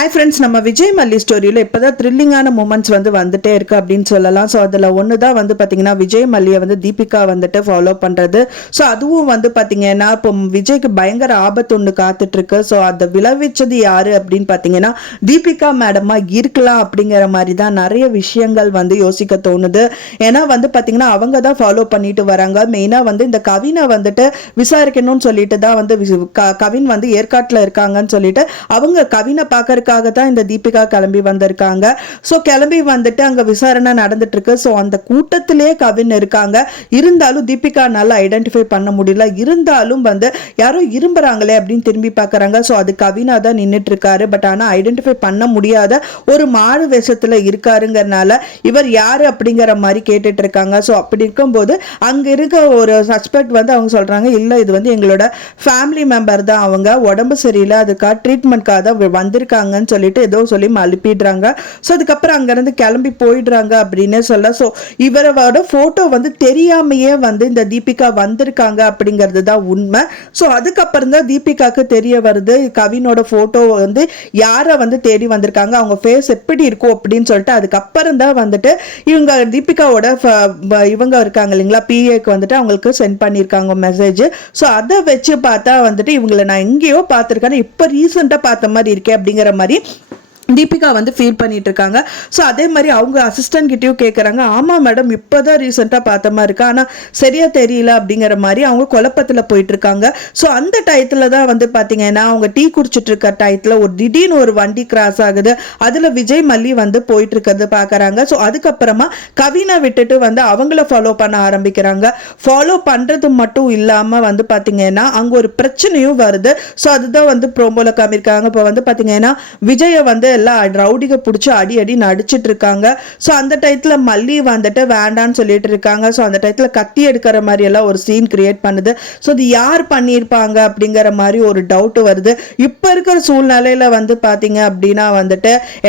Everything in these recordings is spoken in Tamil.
ஹாய் ஃப்ரெண்ட்ஸ், நம்ம விஜய் மல்லி ஸ்டோரியில் இப்போதான் த்ரில்லிங்கான மூமெண்ட்ஸ் வந்துட்டே இருக்கு அப்படின்னு சொல்லலாம். ஸோ அதில் ஒன்று தான் பார்த்தீங்கன்னா விஜய் மல்லியை தீபிகா ஃபாலோ பண்ணுறது. ஸோ அதுவும் பார்த்தீங்கன்னா இப்போ விஜய்க்கு பயங்கர ஆபத்து ஒன்று காத்துட்டு இருக்கு. ஸோ அதை விளைவிச்சது யாரு அப்படின்னு பார்த்தீங்கன்னா தீபிகா மேடமா இருக்கலாம் அப்படிங்கிற மாதிரி தான் நிறைய விஷயங்கள் யோசிக்க தோணுது. ஏன்னா பார்த்தீங்கன்னா அவங்க தான் ஃபாலோ பண்ணிட்டு வராங்க. மெயினாக இந்த கவினை விசாரிக்கணும்னு சொல்லிட்டு தான் கவின் ஏற்காட்டில் இருக்காங்கன்னு சொல்லிட்டு அவங்க கவினை பார்க்க தான் இந்த தீபிகா கிளம்பி வந்திருக்காங்க. சோ கிளம்பி அங்க விசாரணை நடந்துட்டு இருக்கு. சோ அந்த கூட்டத்திலே கவின் இருக்காங்க. இருந்தாலும் தீபிகானால ஐடென்டிஃபை பண்ண முடியல. இருந்தாலும் யாரோ இரும்புறாங்களே அப்படின்னு திரும்பி பார்க்கறாங்க. சோ அது கவினா தான் நின்னுட்டு இருக்காரு. பட் ஆனா ஐடென்டிஃபை பண்ண முடியாத ஒரு மாறு வேஷத்துல இருக்காருங்கறனால இவர் யாரு அப்படிங்கிற மாதிரி கேட்டுட்டு இருக்காங்க. சோ அப்படி இருக்கும்போது அங்க இருக்க ஒரு சஸ்பெக்ட் அவங்க சொல்றாங்க, இல்ல இது எங்களோட ஃபேமிலி மெம்பர் தான், அவங்க உடம்பு சரியில்லை, அதுக்காக ட்ரீட்மெண்ட்காக தான் வந்திருக்காங்க சொல்லிட்டு ஏதோ சொல்லி அனுப்பிடுறாங்க. ஸோ அதுக்கப்புறம் அங்கிருந்து கிளம்பி போயிடுறாங்க அப்படின்னு சொல்ல. ஸோ இவரோட போட்டோ தெரியாமையே இந்த தீபிகா வந்திருக்காங்க அப்படிங்கிறது தான் உண்மை. ஸோ அதுக்கப்புறம் தான் தீபிகாக்கு தெரிய வருது கவினோட போட்டோ யாரை தேடி வந்திருக்காங்க, அவங்க ஃபேஸ் எப்படி இருக்கும் அப்படின்னு சொல்லிட்டு. அதுக்கப்புறம் தான் இவங்க தீபிகாவோட இவங்க இருக்காங்க இல்லைங்களா, பிஏக்கு அவங்களுக்கு சென்ட் பண்ணியிருக்காங்க மெசேஜ். ஸோ அதை வச்சு பார்த்தா இவங்களை நான் எங்கேயோ பார்த்துருக்கேன், இப்போ ரீசெண்டாக பார்த்த மாதிரி இருக்கேன் அப்படிங்கிற மாதிரி தீபிகா ஃபீல் பண்ணிட்டு இருக்காங்க. ஸோ அதே மாதிரி அவங்க அசிஸ்டன்ட் கிட்டயும் கேட்குறாங்க, ஆமா மேடம் இப்போதான் ரீசெண்டாக பார்த்த மாதிரி இருக்கா, ஆனால் சரியா தெரியல அப்படிங்கிற மாதிரி அவங்க குழப்பத்தில் போயிட்டு இருக்காங்க. ஸோ அந்த டயத்தில் தான் பார்த்தீங்கன்னா அவங்க டீ குடிச்சிட்டு இருக்க டயத்தில் ஒரு திடீர்னு ஒரு வண்டி கிராஸ் ஆகுது. அதில் விஜய் மல்லி போயிட்டு இருக்கிறது பார்க்குறாங்க. ஸோ அதுக்கப்புறமா கவினை விட்டுட்டு அவங்கள ஃபாலோ பண்ண ஆரம்பிக்கிறாங்க. ஃபாலோ பண்ணுறது மட்டும் இல்லாமல் பார்த்தீங்கன்னா அங்கே ஒரு பிரச்சனையும் வருது. ஸோ அதுதான் ப்ரோமோல காமிருக்காங்க. இப்போ பார்த்தீங்கன்னா விஜயை எல்லாம் ரவுடிக பிடிச்சி அடி நடிச்சிட்டு இருக்காங்க. ஸோ அந்த டயத்துல மல்லி வேண்டான்னு சொல்லிட்டு இருக்காங்க. ஸோ அந்த டயத்துல கத்தி எடுக்கிற மாதிரி எல்லாம் ஒரு சீன் கிரியேட் பண்ணுது. ஸோ இது யார் பண்ணியிருப்பாங்க அப்படிங்கிற மாதிரி ஒரு டவுட் வருது. இப்போ இருக்கிற சூழ்நிலையில பார்த்தீங்க அப்படின்னா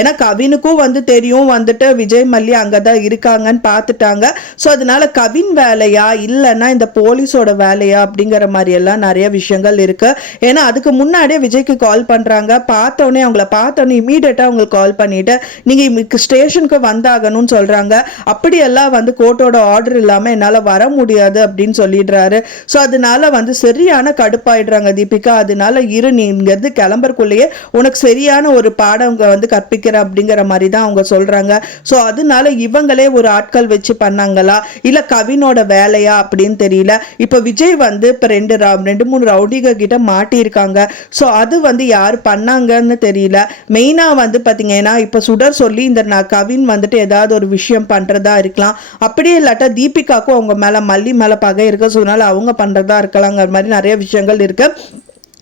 ஏன்னா கவினுக்கும் தெரியும் விஜய் மல்லி அங்கதான் இருக்காங்கன்னு பார்த்துட்டாங்க. ஸோ அதனால கவின் வேலையா இல்லைன்னா இந்த போலீஸோட வேலையா அப்படிங்கிற மாதிரி எல்லாம் நிறைய விஷயங்கள் இருக்கு. ஏன்னா அதுக்கு முன்னாடியே விஜய்க்கு கால் பண்றாங்க. பார்த்தோன்னே அவங்கள பார்த்தோன்னே இமீடியட்டா அவங்களுக்கு கால் பண்ணிட்டு நீங்க ஸ்டேஷனுக்கு வந்தாகணும்னு சொல்றாங்க. அப்படியெல்லாம் கோர்ட்டோட ஆர்டர் இல்லாம என்னால வர முடியாது அப்படின்னு சொல்லிடுறாரு. ஸோ அதனால சரியான கடுப்பாயிடுறாங்க தீபிகா. அதனால நீங்க கிளம்புறக்குள்ளேயே உனக்கு சரியான ஒரு பாடம் கற்பிக்கிற அப்படிங்கிற மாதிரி தான் அவங்க சொல்றாங்க. ஸோ அதனால இவங்களே ஒரு ஆட்கள் வச்சு பண்ணாங்களா இல்ல கவினோட வேலையா அப்படின்னு தெரியல. இப்ப விஜய் இப்ப ரெண்டு மூணு ரவுடிக கிட்ட மாட்டியிருக்காங்க. ஸோ அது யாரு பண்ணாங்கன்னு தெரியல. மெயினா பாத்தீங்கன்னா இப்ப சுடர் சொல்லி இந்த கவின் ஏதாவது ஒரு விஷயம் பண்றதா இருக்கலாம். அப்படியே இல்லாட்டா தீபிகாக்கும் அவங்க மேல மல்லி மேல பகை இருக்கு, சொன்னால அவங்க பண்றதா இருக்கலாங்கிற மாதிரி நிறைய விஷயங்கள் இருக்கு.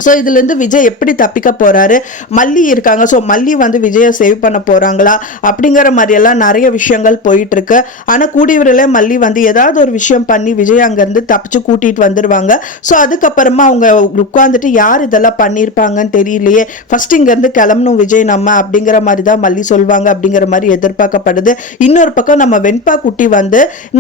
ஸோ இதுலேருந்து விஜய் எப்படி தப்பிக்க போறாரு, மல்லி இருக்காங்க. ஸோ மல்லி விஜயை சேவ் பண்ண போறாங்களா அப்படிங்கிற மாதிரி எல்லாம் நிறைய விஷயங்கள் போயிட்டு இருக்கு. ஆனால் கூடியவர்களே மல்லி ஏதாவது ஒரு விஷயம் பண்ணி விஜய் அங்கேருந்து தப்பிச்சு கூட்டிட்டு வந்துடுவாங்க. ஸோ அதுக்கப்புறமா அவங்க உட்காந்துட்டு யார் இதெல்லாம் பண்ணியிருப்பாங்கன்னு தெரியலையே, ஃபர்ஸ்ட் இங்கேருந்து கிளம்பணும் விஜய் நம்ம அப்படிங்கிற மாதிரி தான் மல்லி சொல்வாங்க அப்படிங்கிற மாதிரி எதிர்பார்க்கப்படுது. இன்னொரு பக்கம் நம்ம வெண்பா குட்டி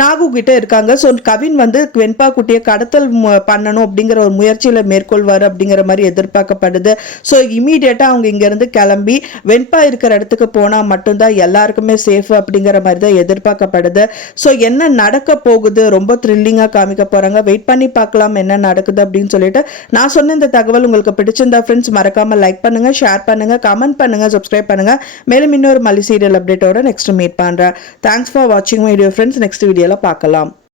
நாகு கிட்ட இருக்காங்க. ஸோ கவின் வெண்பா குட்டியை கடத்தல் பண்ணணும் அப்படிங்கிற ஒரு முயற்சியில மேற்கொள்வார் அப்படிங்கிற மாதிரி எதிர்பார்க்கப்படுது. சோ இமிடியேட்டா அவங்க இங்க இருந்து கிளம்பி வெண்பா இருக்கிற இடத்துக்கு போனா மட்டும்தான் எல்லாருக்குமே சேஃப் அப்படிங்கிற மாதிரி தான் எதிர்பார்க்கப்படுது. சோ என்ன நடக்க போகுது, ரொம்ப த்ரில்லிங்கா காமிக்க போறாங்க. வெயிட் பண்ணி பார்க்கலாம் என்ன நடக்குது அப்படின்னு சொல்லிட்டு. நான் சொன்ன இந்த தகவல் உங்களுக்கு பிடிச்சிருந்தா ஃப்ரெண்ட்ஸ் மறக்காம லைக் பண்ணுங்க, ஷேர் பண்ணுங்க, கமெண்ட் பண்ணுங்க, சப்ஸ்கிரைப் பண்ணுங்க. மேலும் இன்னொரு மல்லி சீரியல் அப்டேட்டோட நெக்ஸ்ட் மீட் பண்றேன். தேங்க்ஸ் ஃபார் வாட்சிங் மை வீடியோ ஃப்ரெண்ட்ஸ். நெக்ஸ்ட் வீடியோல பார்க்கலாம்.